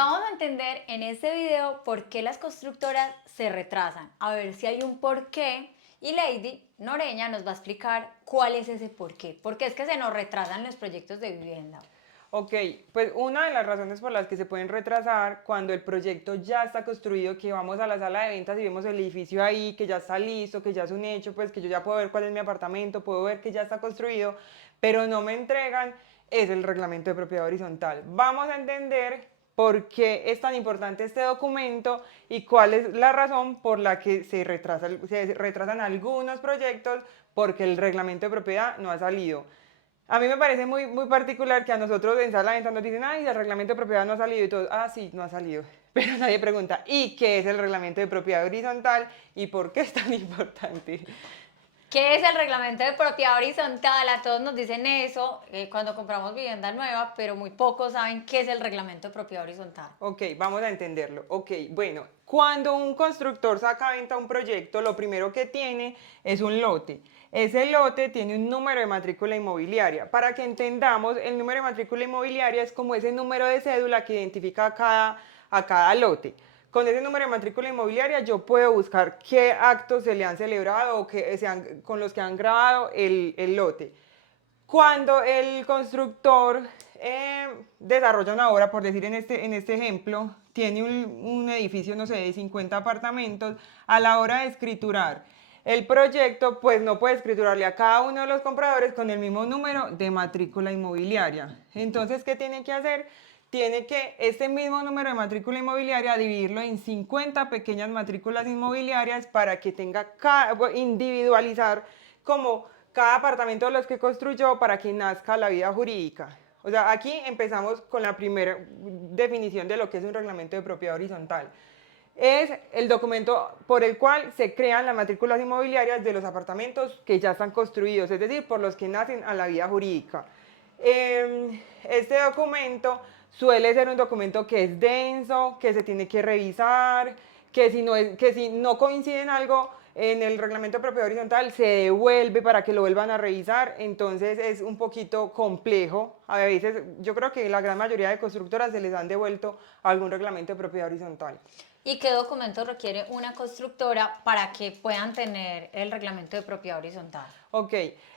Vamos a entender en este video por qué las constructoras se retrasan, a ver si hay un porqué y Lady Noreña nos va a explicar cuál es ese porqué, porque es que se nos retrasan los proyectos de vivienda. Ok, pues una de las razones por las que se pueden retrasar cuando el proyecto ya está construido, que vamos a la sala de ventas y vemos el edificio ahí, que ya está listo, que ya es un hecho, pues que yo ya puedo ver cuál es mi apartamento, puedo ver que ya está construido, pero no me entregan, es el reglamento de propiedad horizontal. Vamos a entender por qué es tan importante este documento y cuál es la razón por la que se retrasan algunos proyectos porque el reglamento de propiedad no ha salido. A mí me parece muy particular que a nosotros en sala de venta nos dicen, ay, el reglamento de propiedad no ha salido y todos, ah, sí, no ha salido. Pero nadie pregunta, ¿y qué es el reglamento de propiedad horizontal y por qué es tan importante? ¿Qué es el reglamento de propiedad horizontal? A todos nos dicen eso cuando compramos vivienda nueva, pero muy pocos saben qué es el reglamento de propiedad horizontal. Ok, vamos a entenderlo. Ok, bueno, cuando un constructor saca a venta un proyecto, lo primero que tiene es un lote. Ese lote tiene un número de matrícula inmobiliaria. Para que entendamos, el número de matrícula inmobiliaria es como ese número de cédula que identifica a cada lote. Con ese número de matrícula inmobiliaria yo puedo buscar qué actos se le han celebrado o con los que han grabado el lote. Cuando el constructor desarrolla una obra, por decir en este ejemplo, tiene un edificio, no sé, de 50 apartamentos, a la hora de escriturar el proyecto, pues no puede escriturarle a cada uno de los compradores con el mismo número de matrícula inmobiliaria. Entonces, ¿qué tiene que hacer? Tiene que este mismo número de matrícula inmobiliaria dividirlo en 50 pequeñas matrículas inmobiliarias para que tenga individualizar como cada apartamento de los que construyó para que nazca la vida jurídica. O sea, aquí empezamos con la primera definición de lo que es un reglamento de propiedad horizontal. Es el documento por el cual se crean las matrículas inmobiliarias de los apartamentos que ya están construidos, es decir, por los que nacen a la vida jurídica. Este documento suele ser un documento que es denso, que se tiene que revisar, que si no coincide en algo en el reglamento de propiedad horizontal se devuelve para que lo vuelvan a revisar, entonces es un poquito complejo. A veces yo creo que la gran mayoría de constructoras se les han devuelto algún reglamento de propiedad horizontal. ¿Y qué documentos requiere una constructora para que puedan tener el reglamento de propiedad horizontal? Ok,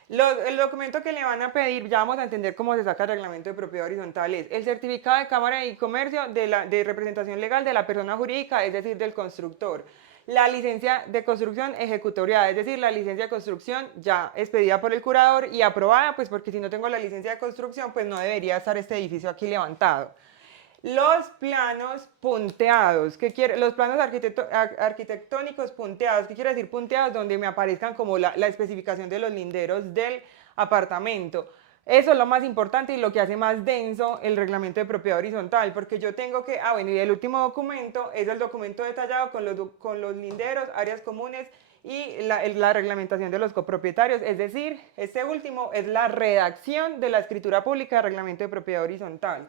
el documento que le van a pedir, ya vamos a entender cómo se saca el reglamento de propiedad horizontal, es el certificado de Cámara y Comercio de representación legal de la persona jurídica, es decir, del constructor. La licencia de construcción ejecutoriada, es decir, la licencia de construcción ya expedida por el curador y aprobada, pues porque si no tengo la licencia de construcción, pues no debería estar este edificio aquí levantado. Los planos punteados, los planos arquitectónicos punteados, ¿qué quiere decir punteados? Donde me aparezcan como la especificación de los linderos del apartamento. Eso es lo más importante y lo que hace más denso el reglamento de propiedad horizontal, porque yo tengo que, bueno, y el último documento es el documento detallado con los linderos, áreas comunes y la reglamentación de los copropietarios, es decir, este último es la redacción de la escritura pública de reglamento de propiedad horizontal.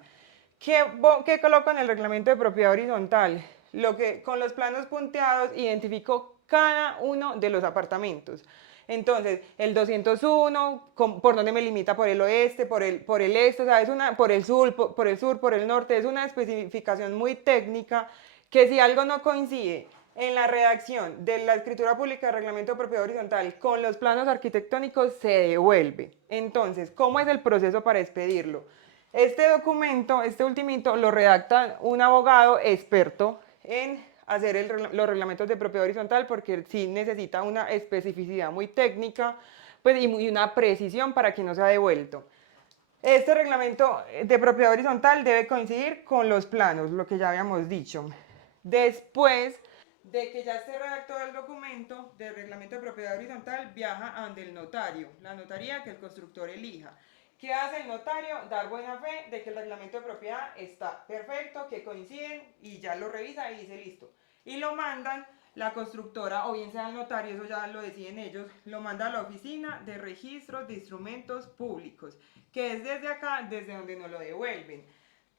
¿Qué coloco en el reglamento de propiedad horizontal? Con los planos punteados identifico cada uno de los apartamentos. Entonces, el 201, por donde me limita por el oeste, por el este, o sea, por el sur, por el norte, es una especificación muy técnica que si algo no coincide en la redacción de la escritura pública de reglamento de propiedad horizontal con los planos arquitectónicos se devuelve. Entonces, ¿cómo es el proceso para expedirlo? Este documento, este ultimito, lo redacta un abogado experto en hacer los reglamentos de propiedad horizontal porque sí necesita una especificidad muy técnica pues, y una precisión para que no sea devuelto. Este reglamento de propiedad horizontal debe coincidir con los planos, lo que ya habíamos dicho. Después de que ya esté redactado el documento del reglamento de propiedad horizontal, viaja ante el notario, la notaría que el constructor elija. ¿Qué hace el notario? Dar buena fe de que el reglamento de propiedad está perfecto, que coinciden y ya lo revisa y dice listo. Y lo mandan la constructora o bien sea el notario, eso ya lo deciden ellos, lo manda a la oficina de registros de instrumentos públicos, que es desde acá, desde donde nos lo devuelven.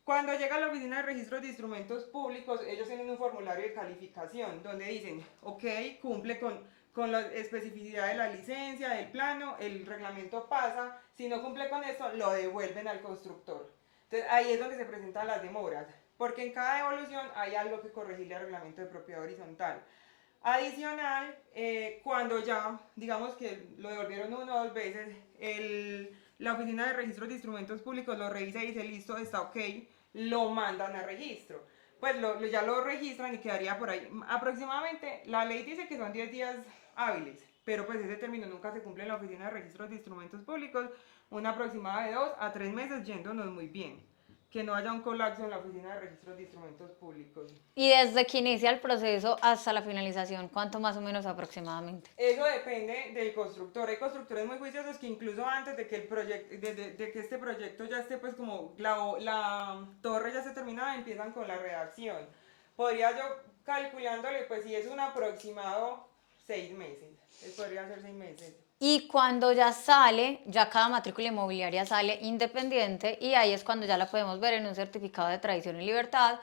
Cuando llega a la oficina de registros de instrumentos públicos, ellos tienen un formulario de calificación donde dicen, ok, cumple con la especificidad de la licencia, del plano, el reglamento pasa, si no cumple con eso, lo devuelven al constructor. Entonces ahí es donde se presentan las demoras, porque en cada devolución hay algo que corregirle al reglamento de propiedad horizontal. Adicional, cuando ya, digamos que lo devolvieron una o dos veces, la oficina de registros de instrumentos públicos lo revisa y dice listo, está ok, lo mandan a registro. Pues ya lo registran y quedaría por ahí. Aproximadamente, la ley dice que son 10 días hábiles, pero pues ese término nunca se cumple en la oficina de registros de instrumentos públicos, una aproximada de 2 a 3 meses yéndonos muy bien. Que no haya un colapso en la oficina de registros de instrumentos públicos. Y desde que inicia el proceso hasta la finalización, ¿cuánto más o menos aproximadamente? Eso depende del constructor. Hay constructores muy juiciosos que incluso antes de que el proyecto, de que este proyecto ya esté, pues como la torre ya esté terminada, empiezan con la redacción. Podría yo calculándole, pues si es un aproximado 6 meses. Podría ser 6 meses. Y cuando ya sale, ya cada matrícula inmobiliaria sale independiente y ahí es cuando ya la podemos ver en un certificado de tradición y libertad.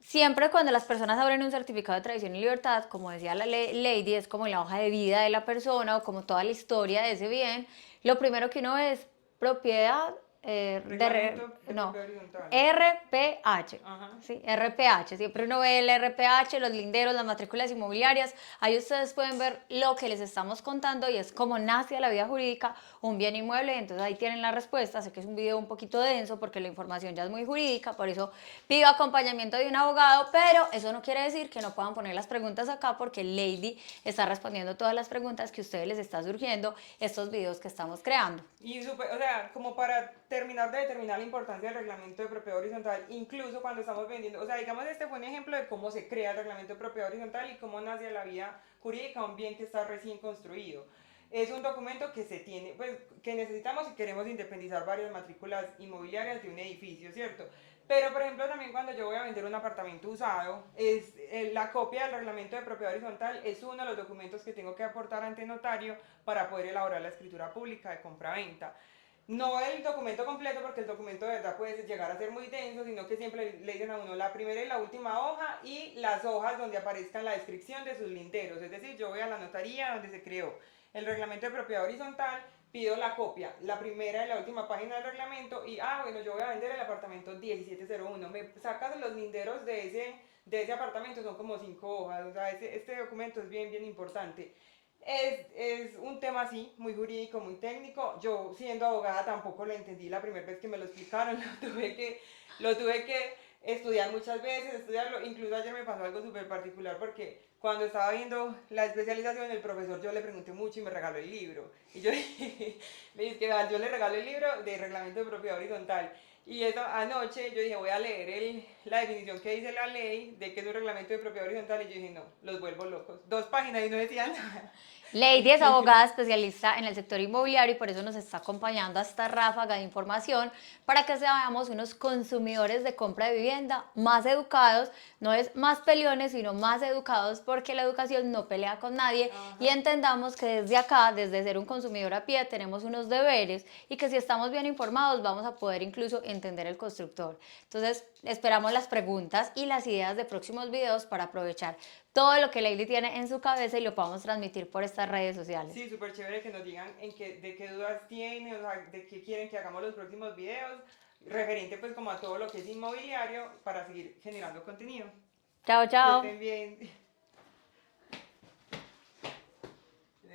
Siempre cuando las personas abren un certificado de tradición y libertad, como decía la lady, es como la hoja de vida de la persona o como toda la historia de ese bien. Lo primero que uno ve es propiedad Reglamento de no, propiedad horizontal. RPH. Ajá. Sí, RPH. Siempre uno ve el RPH, los linderos, las matrículas inmobiliarias. Ahí ustedes pueden ver lo que les estamos contando y es cómo nace la vida jurídica un bien inmueble. Entonces ahí tienen la respuesta. Sé que es un video un poquito denso porque la información ya es muy jurídica, por eso pido acompañamiento de un abogado, pero eso no quiere decir que no puedan poner las preguntas acá porque Lady está respondiendo todas las preguntas que a ustedes les está surgiendo estos videos que estamos creando. Y o sea, como para terminar de determinar la importancia del reglamento de propiedad horizontal, incluso cuando estamos vendiendo, o sea, digamos, este fue un ejemplo de cómo se crea el reglamento de propiedad horizontal y cómo nace la vía jurídica un bien que está recién construido. Es un documento que se tiene, pues, que necesitamos si queremos independizar varias matrículas inmobiliarias de un edificio, ¿cierto? Pero, por ejemplo, también cuando yo voy a vender un apartamento usado, la copia del reglamento de propiedad horizontal es uno de los documentos que tengo que aportar ante notario para poder elaborar la escritura pública de compra-venta. No el documento completo, porque el documento de verdad puede llegar a ser muy denso, sino que siempre le dicen a uno la primera y la última hoja y las hojas donde aparezca la descripción de sus linderos. Es decir, yo voy a la notaría donde se creó el reglamento de propiedad horizontal, pido la copia, la primera y la última página del reglamento y, bueno, yo voy a vender el apartamento 1701. Me sacas los linderos de ese apartamento, son como 5 hojas. O sea, este documento es bien, bien importante. Es un tema así, muy jurídico, muy técnico. Yo, siendo abogada, tampoco lo entendí la primera vez que me lo explicaron. Lo tuve que estudiar muchas veces, estudiarlo. Incluso ayer me pasó algo súper particular porque cuando estaba viendo la especialización, el profesor, yo le pregunté mucho y me regaló el libro. Y yo le dije que yo le regalo el libro de reglamento de propiedad horizontal. Y eso, anoche yo dije, voy a leer la definición que dice la ley de que es un reglamento de propiedad horizontal. Y yo dije, no, los vuelvo locos. 2 páginas y no decían nada. Lady es abogada especialista en el sector inmobiliario y por eso nos está acompañando a esta ráfaga de información para que seamos unos consumidores de compra de vivienda más educados, no es más peleones, sino más educados porque la educación no pelea con nadie. Ajá. Y entendamos que desde acá, desde ser un consumidor a pie, tenemos unos deberes y que si estamos bien informados vamos a poder incluso entender el constructor. Entonces, esperamos las preguntas y las ideas de próximos videos para aprovechar todo lo que Lady tiene en su cabeza y lo podamos transmitir por estas redes sociales. Sí, súper chévere que nos digan de qué dudas tienen, o sea, de qué quieren que hagamos los próximos videos, referente pues como a todo lo que es inmobiliario para seguir generando contenido. Chao, chao. Que estén bien.